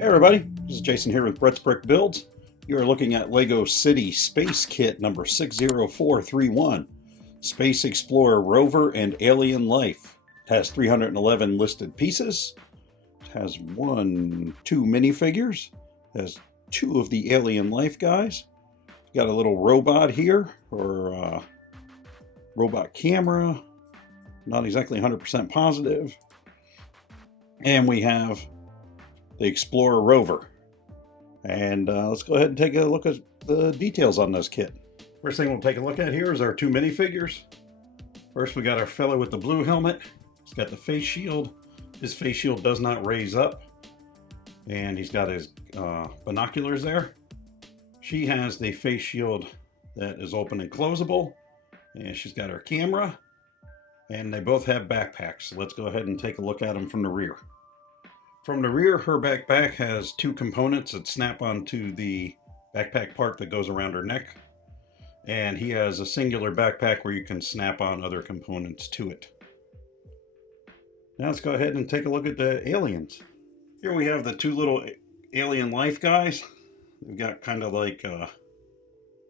Hey everybody, this is Jason here with Brett's Brick Builds. You are looking at LEGO City Space Kit number 60431, Space Explorer Rover and Alien Life. It has 311 listed pieces. It has two minifigures. It has two of the Alien Life guys. It's got a little robot here, or robot camera. Not exactly 100% positive. And we have the Explorer Rover. And let's go ahead and take a look at the details on this kit. First thing we'll take a look at here is our two minifigures. First we got our fellow with the blue helmet. He's got the face shield. His face shield does not raise up. And he's got his binoculars there. She has the face shield that is open and closable. And she's got her camera. And they both have backpacks. So let's go ahead and take a look at them from the rear. From the rear, her backpack has two components that snap onto the backpack part that goes around her neck. And he has a singular backpack where you can snap on other components to it. Now let's go ahead and take a look at the aliens. Here we have the two little Alien Life guys. They've got kind of like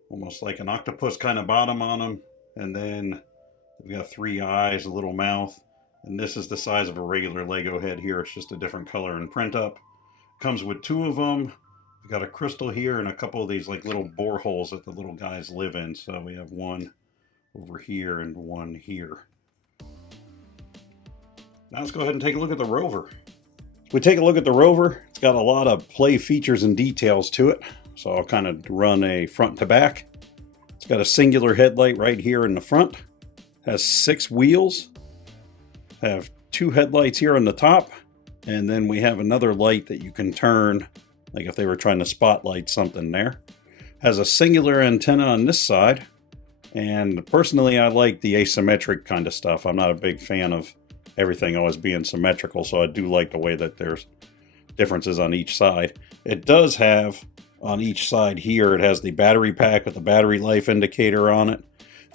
almost like an octopus kind of bottom on them. And then they've got three eyes, a little mouth. And this is the size of a regular Lego head here. It's just a different color and print up. Comes with two of them. We've got a crystal here and a couple of these like little boreholes that the little guys live in. So we have one over here and one here. Now let's go ahead and take a look at the Rover. If we take a look at the Rover, it's got a lot of play features and details to it. So I'll kind of run a front to back. It's got a singular headlight right here in the front. Has 6 wheels. Have 2 headlights here on the top, and then we have another light that you can turn, like if they were trying to spotlight something there. Has a singular antenna on this side, and personally I like the asymmetric kind of stuff. I'm not a big fan of everything always being symmetrical, so I do like the way that there's differences on each side. It does have on each side here, it has the battery pack with the battery life indicator on it,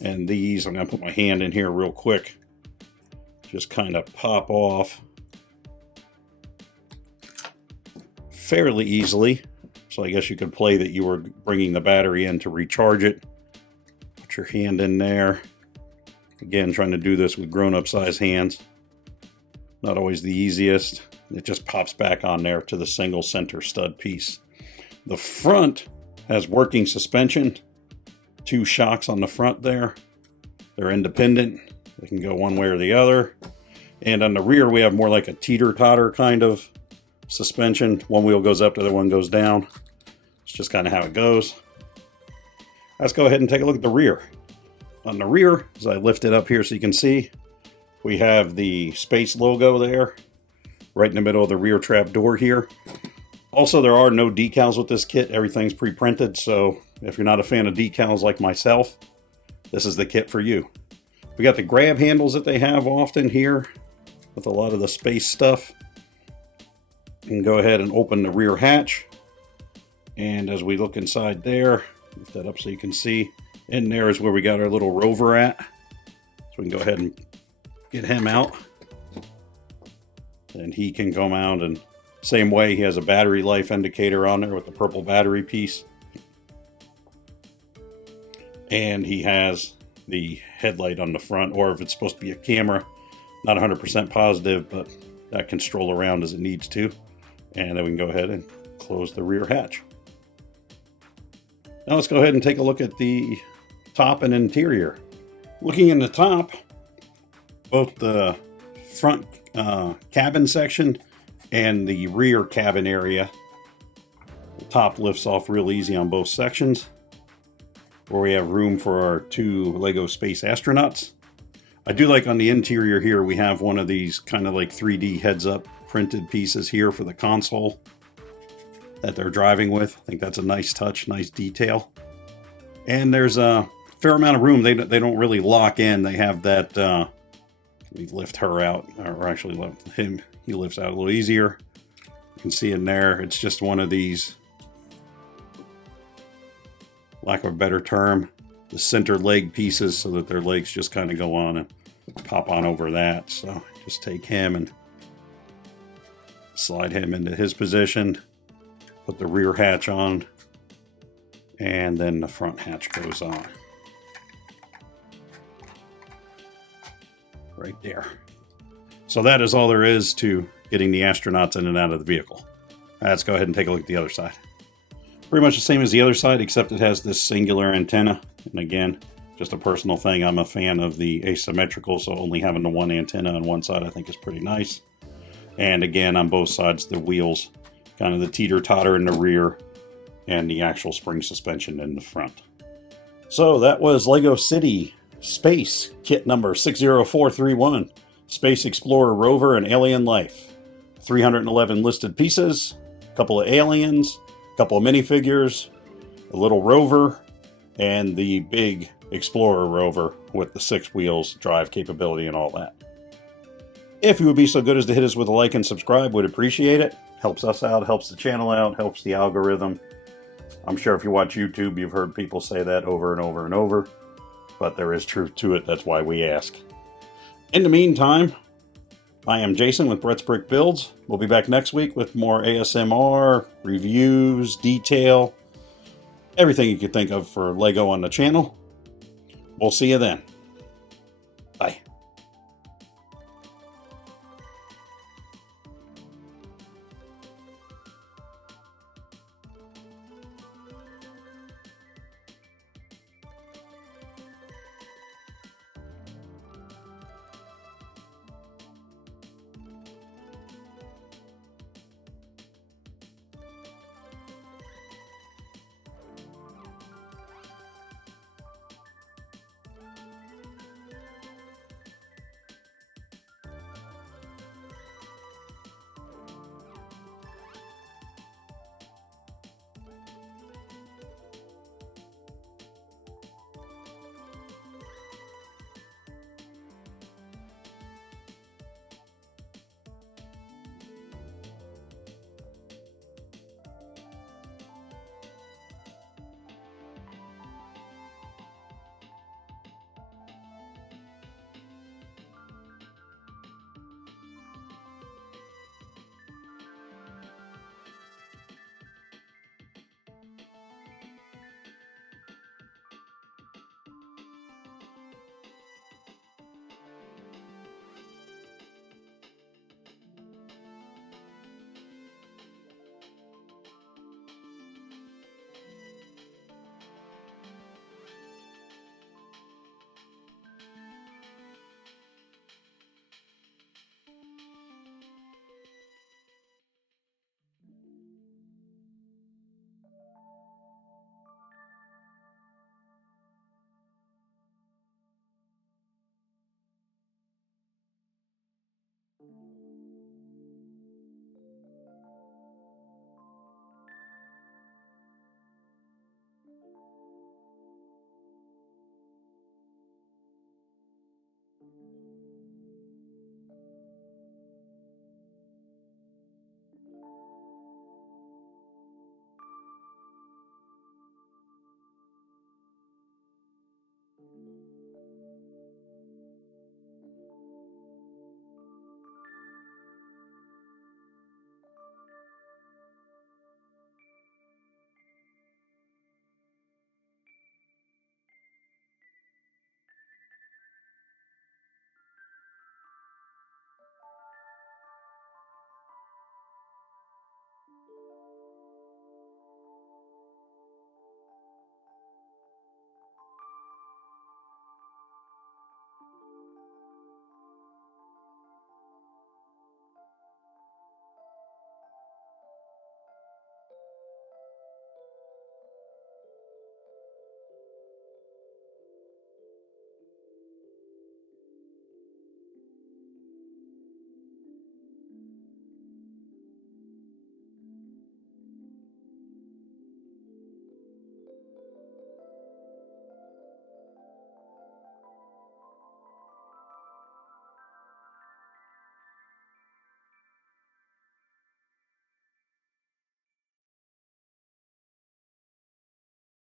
and these, I'm going to put my hand in here real quick, just kind of pop off fairly easily. So I guess you could play that you were bringing the battery in to recharge it. Put your hand in there. Again, trying to do this with grown-up size hands. Not always the easiest. It just pops back on there to the single center stud piece. The front has working suspension. 2 shocks on the front there. They're independent. They can go one way or the other. And on the rear, we have more like a teeter-totter kind of suspension. One wheel goes up, the other one goes down. It's just kind of how it goes. Let's go ahead and take a look at the rear. On the rear, as I lift it up here so you can see, we have the space logo there, right in the middle of the rear trap door here. Also, there are no decals with this kit. Everything's pre-printed, so if you're not a fan of decals like myself, this is the kit for you. We got the grab handles that they have often here with a lot of the space stuff. You can go ahead and open the rear hatch. And as we look inside there, lift that up so you can see, in there is where we got our little Rover at. So we can go ahead and get him out. And he can come out, and same way, he has a battery life indicator on there with the purple battery piece. And he has the headlight on the front, or if it's supposed to be a camera, not 100% positive, but that can stroll around as it needs to. And then we can go ahead and close the rear hatch. Now let's go ahead and take a look at the top and interior. Looking in the top, both the front cabin section and the rear cabin area, the top lifts off real easy on both sections, where we have room for our 2 LEGO space astronauts. I do like on the interior here, we have one of these kind of like 3D heads-up printed pieces here for the console that they're driving with. I think that's a nice touch, nice detail. And there's a fair amount of room. They don't really lock in. They have that, we lift her out, or actually lift him. He lifts out a little easier. You can see in there, it's just one of these, lack of a better term, the center leg pieces, so that their legs just kind of go on and pop on over that. So just take him and slide him into his position. Put the rear hatch on, and then the front hatch goes on. Right there. So that is all there is to getting the astronauts in and out of the vehicle. Let's go ahead and take a look at the other side. Pretty much the same as the other side, except it has this singular antenna. And again, just a personal thing, I'm a fan of the asymmetrical, so only having the one antenna on one side I think is pretty nice. And again, on both sides, the wheels, kind of the teeter-totter in the rear, and the actual spring suspension in the front. So that was LEGO City Space Kit number 60431, Space Explorer Rover and Alien Life. 311 listed pieces, a couple of aliens, a couple of minifigures, a little rover, and the big Explorer rover with the 6 wheels, drive capability, and all that. If you would be so good as to hit us with a like and subscribe, we'd appreciate it. Helps us out, helps the channel out, helps the algorithm. I'm sure if you watch YouTube, you've heard people say that over and over and over, but there is truth to it. That's why we ask. In the meantime, I am Jason with Brett's Brick Builds. We'll be back next week with more ASMR, reviews, detail, everything you could think of for LEGO on the channel. We'll see you then.